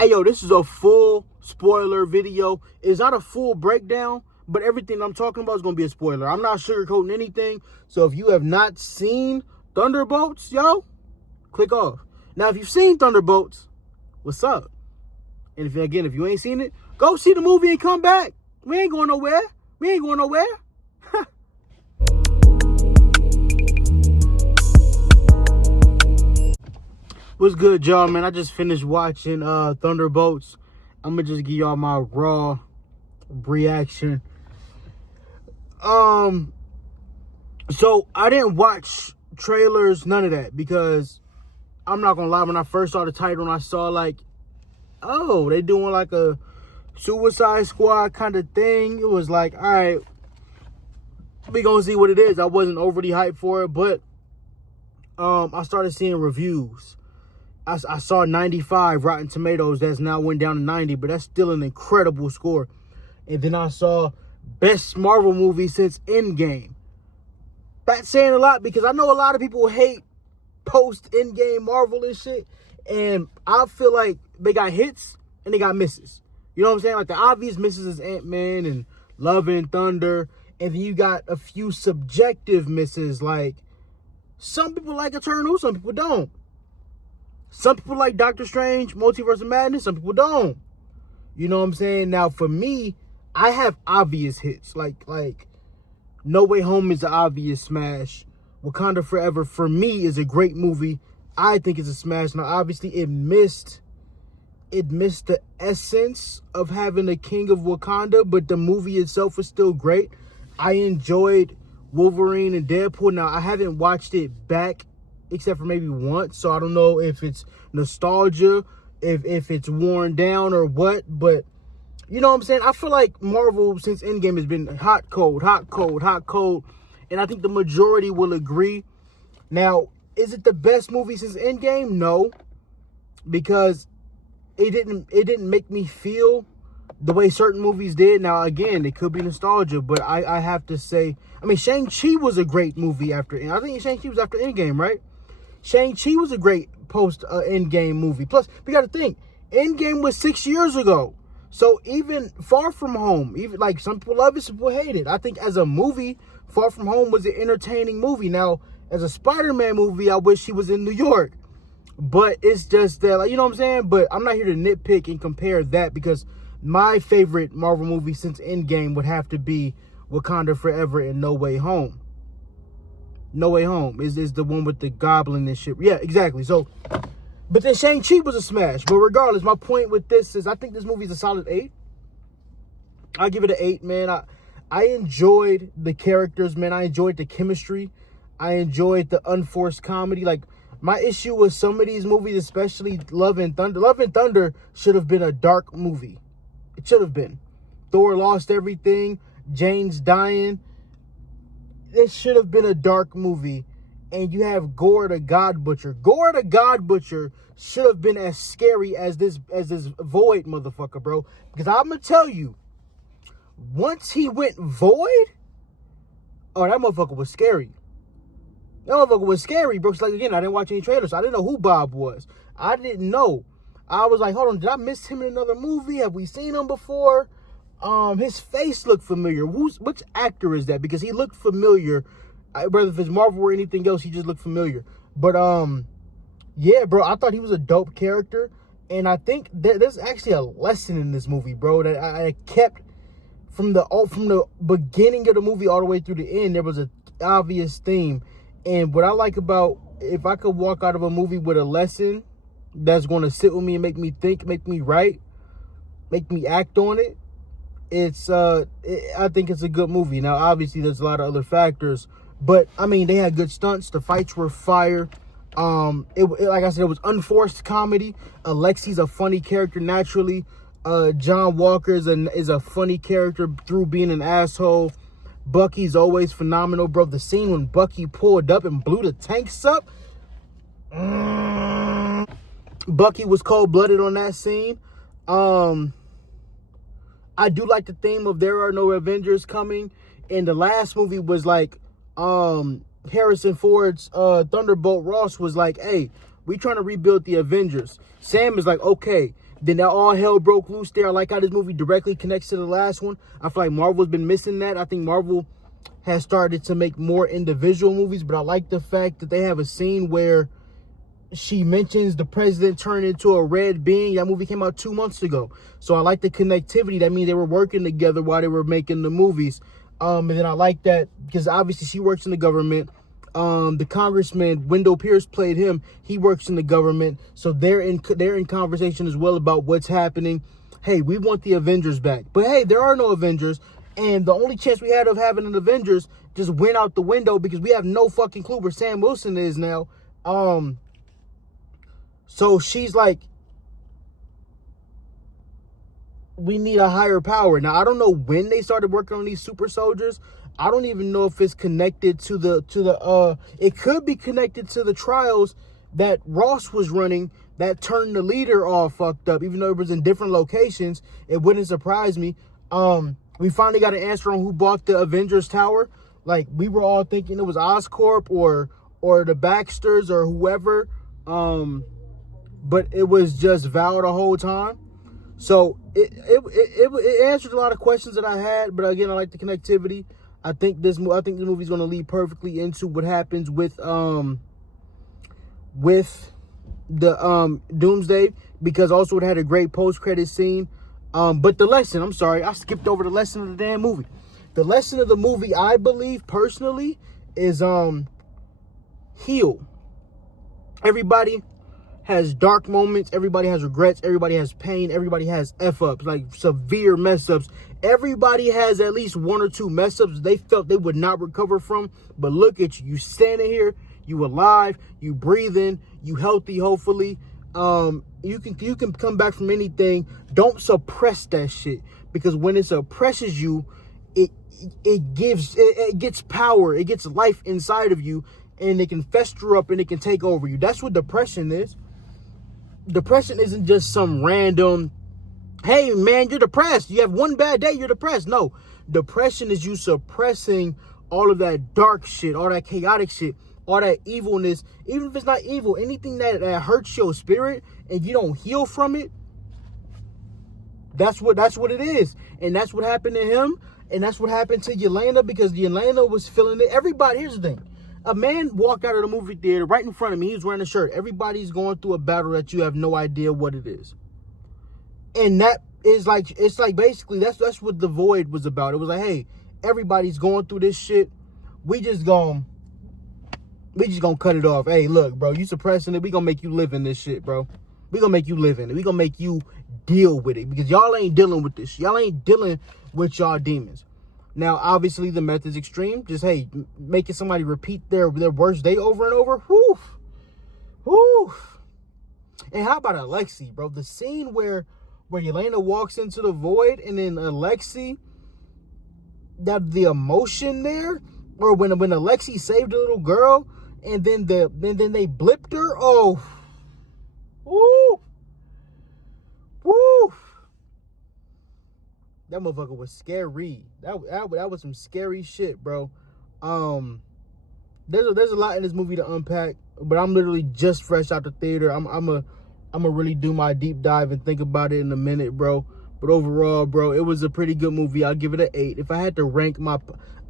Hey, yo, this is a full spoiler video. It's not a full breakdown, but everything I'm talking about is going to be a spoiler. I'm not sugarcoating anything. So if you have not seen Thunderbolts, yo, click off. Now, if you've seen Thunderbolts, what's up? And if you ain't seen it, go see the movie and come back. We ain't going nowhere. What's good, y'all, man? I just finished watching Thunderbolts. I'm going to just give y'all my raw reaction. So I didn't watch trailers, none of that, because I'm not going to lie, when I first saw the title and I saw like, oh, they doing like a Suicide Squad kind of thing. It was like, all right, we gonna see what it is. I wasn't overly hyped for it, but I started seeing reviews. I saw 95 Rotten Tomatoes. That's now went down to 90, but that's still an incredible score. And then I saw best Marvel movie since Endgame. That's saying a lot, because I know a lot of people hate post-Endgame Marvel and shit. And I feel like they got hits and they got misses. You know what I'm saying? Like, the obvious misses is Ant-Man and Love and Thunder. And then you got a few subjective misses. Like, some people like Eternal, some people don't. Some people like Doctor Strange, Multiverse of Madness, some people don't. You know what I'm saying? Now, for me, I have obvious hits. Like No Way Home is an obvious smash. Wakanda Forever, for me, is a great movie. I think it's a smash. Now, obviously, it missed the essence of having a King of Wakanda, but the movie itself was still great. I enjoyed Wolverine and Deadpool. Now, I haven't watched it back except for maybe once, so I don't know if it's nostalgia, if it's worn down or what, but you know what I'm saying? I feel like Marvel since Endgame has been hot, cold, and I think the majority will agree. Now, is it the best movie since Endgame? No, because it didn't make me feel the way certain movies did. Now, again, it could be nostalgia, but I have to say, I mean, Shang-Chi was a great movie I think Shang-Chi was after Endgame, right? Shang-Chi was a great post-Endgame movie. Plus, we got to think, Endgame was 6 years ago. So even Far From Home, even like some people love it, some people hate it. I think as a movie, Far From Home was an entertaining movie. Now, as a Spider-Man movie, I wish he was in New York. But it's just that, like, you know what I'm saying? But I'm not here to nitpick and compare that, because my favorite Marvel movie since Endgame would have to be Wakanda Forever and No Way Home. No Way Home is the one with the goblin and shit. Yeah, exactly. So, but then Shang-Chi was a smash. But regardless, my point with this is I think this movie is a solid 8. I give it an 8, man. I enjoyed the characters, man. I enjoyed the chemistry. I enjoyed the unforced comedy. Like, my issue with some of these movies, especially Love and Thunder. Love and Thunder should have been a dark movie. It should have been. Thor lost everything. Jane's dying. It should have been a dark movie. And you have Gore the God Butcher. Gore the God Butcher should have been as scary as this Void motherfucker, bro. Because I'm going to tell you, once he went Void, oh, that motherfucker was scary. That motherfucker was scary, bro. It's like, again, I didn't watch any trailers. So I didn't know who Bob was. I didn't know. I was like, hold on, did I miss him in another movie? Have we seen him before? His face looked familiar. Which actor is that? Because he looked familiar. Whether if it's Marvel or anything else, he just looked familiar. But, yeah, bro, I thought he was a dope character. And I think there's actually a lesson in this movie, bro, that I kept from the beginning of the movie all the way through the end. There was an obvious theme. And what I like about, if I could walk out of a movie with a lesson that's going to sit with me and make me think, make me write, make me act on it, I think it's a good movie. Now, obviously, there's a lot of other factors, but I mean, they had good stunts. The fights were fire. Like I said, it was unforced comedy. Alexi's a funny character naturally. John Walker is a funny character through being an asshole. Bucky's always phenomenal, bro. The scene when Bucky pulled up and blew the tanks up. Bucky was cold-blooded on that scene. I do like the theme of there are no Avengers coming. And the last movie was like, Harrison Ford's Thunderbolt Ross was like, hey, we trying to rebuild the Avengers. Sam is like, okay. Then that all hell broke loose there. I like how this movie directly connects to the last one. I feel like Marvel's been missing that. I think Marvel has started to make more individual movies, but I like the fact that they have a scene where she mentions the president turned into a red being. That movie came out 2 months ago. So I like the connectivity. That means they were working together while they were making the movies. And then I like that because obviously she works in the government. The congressman, Wendell Pierce played him. He works in the government. So they're in conversation as well about what's happening. Hey, we want the Avengers back. But hey, there are no Avengers. And the only chance we had of having an Avengers just went out the window because we have no fucking clue where Sam Wilson is now. So she's like, we need a higher power. Now, I don't know when they started working on these super soldiers. I don't even know if it's connected to the it could be connected to the trials that Ross was running that turned the leader all fucked up, even though it was in different locations. It wouldn't surprise me. We finally got an answer on who bought the Avengers Tower. Like, we were all thinking it was Oscorp or the Baxters or whoever. But it was just Val the whole time. So it answered a lot of questions that I had. But again, I like the connectivity. I think this movie is going to lead perfectly into what happens with the Doomsday, because also it had a great post-credit scene. But the lesson, I'm sorry, I skipped over the lesson of the damn movie. The lesson of the movie, I believe personally, is heal. Everybody has dark moments. Everybody has regrets. Everybody has pain. Everybody has F-ups, like severe mess-ups. Everybody has at least 1 or 2 mess-ups they felt they would not recover from. But look at you. You standing here. You alive. You breathing. You healthy, hopefully. You can come back from anything. Don't suppress that shit. Because when it suppresses you, it gets power. It gets life inside of you. And it can fester up and it can take over you. That's what depression is. Depression isn't just some random, hey man, you're depressed. You have one bad day, you're depressed. No, depression is you suppressing all of that dark shit, all that chaotic shit, all that evilness. Even if it's not evil, anything that hurts your spirit and you don't heal from it, that's what it is. And that's what happened to him. And that's what happened to Yelena, because Yelena was feeling it. Everybody, here's the thing. A man walked out of the movie theater right in front of me. He was wearing a shirt. Everybody's going through a battle that you have no idea what it is. And that is like, it's like basically that's what The Void was about. It was like, hey, everybody's going through this shit. We just gonna cut it off. Hey, look, bro, you suppressing it. We gonna make you live in this shit, bro. We gonna make you live in it. We gonna make you deal with it, because y'all ain't dealing with this. Y'all ain't dealing with y'all demons. Now, obviously, the method's extreme. Just, hey, making somebody repeat their worst day over and over. Whew. Whew. And how about Alexi, bro? The scene where Yelena walks into the void and then Alexi, that the emotion there, or when Alexi saved the little girl and then they blipped her. Oh. Woo. Woo. That motherfucker was scary. That was some scary shit, bro. There's a lot in this movie to unpack, but I'm literally just fresh out the theater. I'm a really do my deep dive and think about it in a minute, bro. But overall, bro, it was a pretty good movie. I'll give it an 8. If I had to rank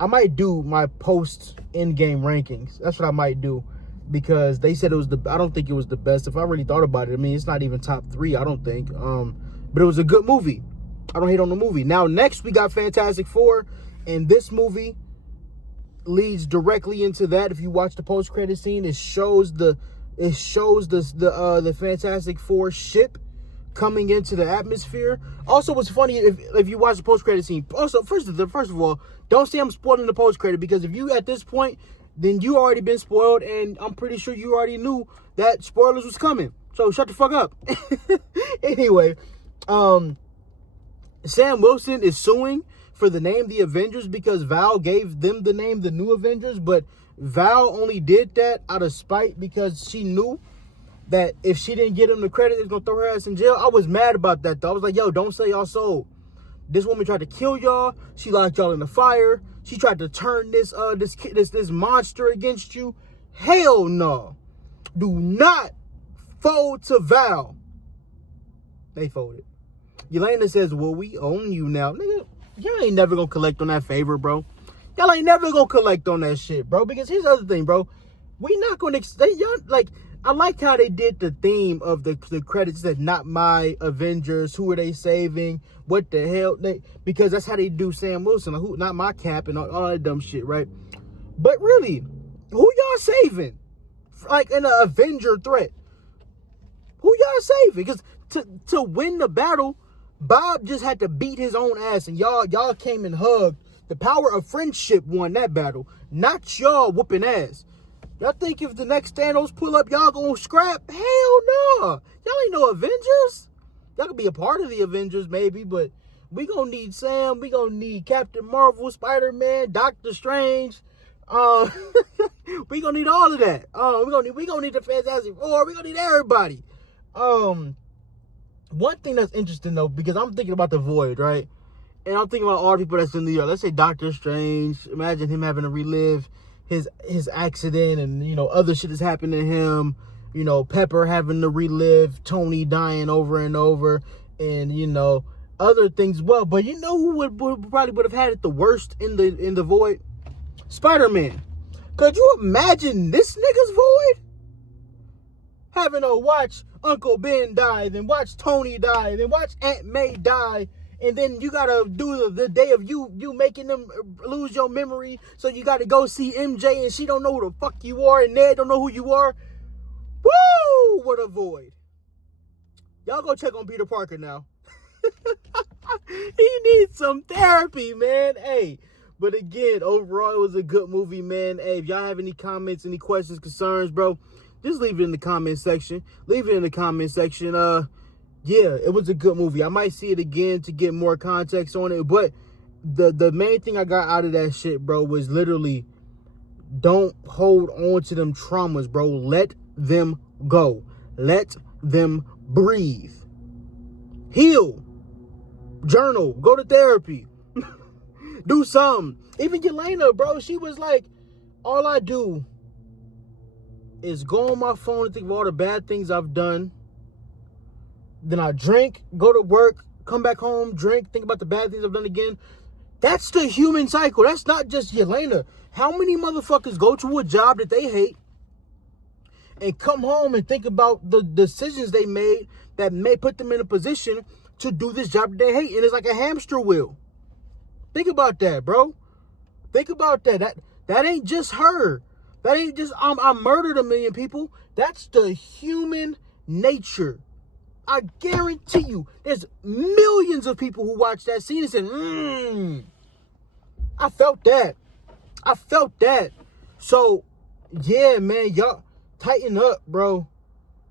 I might do my post-endgame rankings. That's what I might do, because they said it was I don't think it was the best. If I really thought about it, I mean, it's not even top 3, I don't think. But it was a good movie. I don't hate on the movie. Now, next we got Fantastic Four, and this movie leads directly into that. If you watch the post-credit scene, it shows the Fantastic Four ship coming into the atmosphere. Also, what's funny, if you watch the post-credit scene, also first of all, don't say I'm spoiling the post-credit, because if you at this point, then you already been spoiled, and I'm pretty sure you already knew that spoilers was coming. So shut the fuck up. Anyway, Sam Wilson is suing for the name The Avengers because Val gave them the name The New Avengers, but Val only did that out of spite because she knew that if she didn't get him the credit, it's gonna throw her ass in jail. I was mad about that though. I was like, yo, don't say y'all sold. This woman tried to kill y'all. She locked y'all in the fire. She tried to turn this monster against you. Hell no. Do not fold to Val. They folded. Yelena says, well, we own you now. Nigga, y'all ain't never gonna collect on that favor, bro. Y'all ain't never gonna collect on that shit, bro. Because here's the other thing, bro. We not gonna y'all like. I like how they did the theme of the credits that not my Avengers. Who are they saving? What the hell? Because that's how they do Sam Wilson. Like, who? Not my Cap and all that dumb shit, right? But really, who y'all saving? Like in an Avenger threat, who y'all saving? Because to win the battle, Bob just had to beat his own ass, and y'all came and hugged. The power of friendship won that battle, not y'all whooping ass. Y'all think if the next Thanos pull up, y'all gonna scrap? Hell no. Y'all ain't no Avengers. Y'all could be a part of the Avengers maybe, but we gonna need Sam. We gonna need Captain Marvel, Spider-Man, Doctor Strange. We gonna need all of that. We gonna need the Fantastic Four. We gonna need everybody. One thing that's interesting though, because I'm thinking about the Void, right? And I'm thinking about all the people that's in New York. Let's say Doctor Strange. Imagine him having to relive his accident, and you know other shit has happened to him. You know, Pepper having to relive Tony dying over and over, and you know other things. Well, but you know who probably would have had it the worst in the Void? Spider-Man. Could you imagine this nigga's Void? Having to watch Uncle Ben die, then watch Tony die, then watch Aunt May die, and then you gotta do the day of you making them lose your memory, so you gotta go see MJ and she don't know who the fuck you are, and Ned don't know who you are. Woo! What a Void. Y'all go check on Peter Parker now. He needs some therapy, man. Hey. But again, overall, it was a good movie, man. Hey, if y'all have any comments, any questions, concerns, bro, just leave it in the comment section. Leave it in the comment section. Yeah, it was a good movie. I might see it again to get more context on it. But the main thing I got out of that shit, bro, was literally don't hold on to them traumas, bro. Let them go. Let them breathe. Heal. Journal. Go to therapy. Do something. Even Yelena, bro, she was like, all I do is go on my phone and think of all the bad things I've done. Then I drink, go to work, come back home, drink, think about the bad things I've done again. That's the human cycle. That's not just Yelena. How many motherfuckers go to a job that they hate and come home and think about the decisions they made that may put them in a position to do this job that they hate? And it's like a hamster wheel. Think about that, bro. Think about that. That ain't just her. That ain't just I murdered a million people. That's the human nature. I guarantee you, there's millions of people who watch that scene and said, I felt that. I felt that. So, yeah, man, y'all tighten up, bro.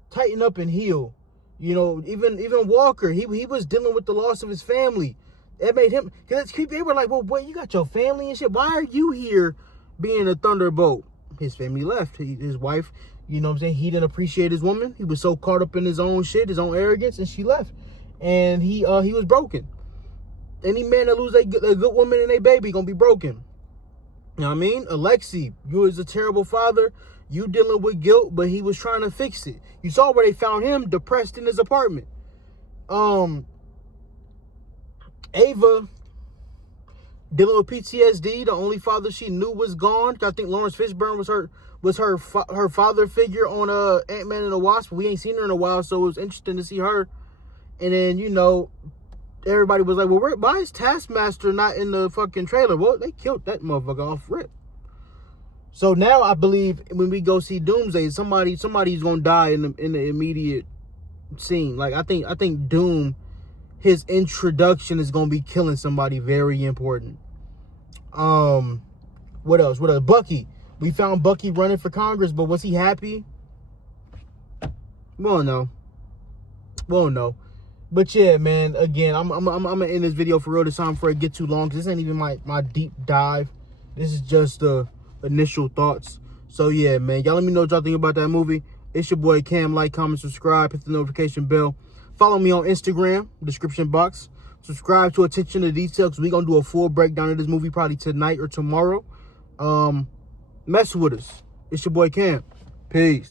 Tighten up and heal. You know, even Walker, he was dealing with the loss of his family. It made him, because they were like, well, boy, you got your family and shit. Why are you here being a Thunderbolt? His family left. His wife, you know what I'm saying? He didn't appreciate his woman. He was so caught up in his own shit, his own arrogance, and she left. And he was broken. Any man that lose a good woman and a baby gonna be broken. You know what I mean? Alexei, you was a terrible father. You dealing with guilt, but he was trying to fix it. You saw where they found him, depressed in his apartment. Ava, dealing with PTSD. The only father she knew was gone. I think Lawrence Fishburne was her father figure on Ant-Man and the Wasp. We ain't seen her in a while, so it was interesting to see her. And then, you know, everybody was like, well, why is Taskmaster not in the fucking trailer? Well, they killed that motherfucker off rip. So now I believe when we go see Doomsday, somebody's gonna die in the immediate scene. Like I think Doom, his introduction is gonna be killing somebody very important. What else? Bucky. We found Bucky running for Congress, but was he happy? We don't know. But yeah, man, again, I'm gonna end this video for real this time before it get too long, because this ain't even my deep dive. This is just the initial thoughts. So yeah, man, y'all let me know what y'all think about that movie. It's your boy Cam. Like, comment, subscribe, hit the notification bell. Follow me on Instagram, description box. Subscribe to Attention to Detail, because we're gonna do a full breakdown of this movie probably tonight or tomorrow. Mess with us. It's your boy Cam. Peace.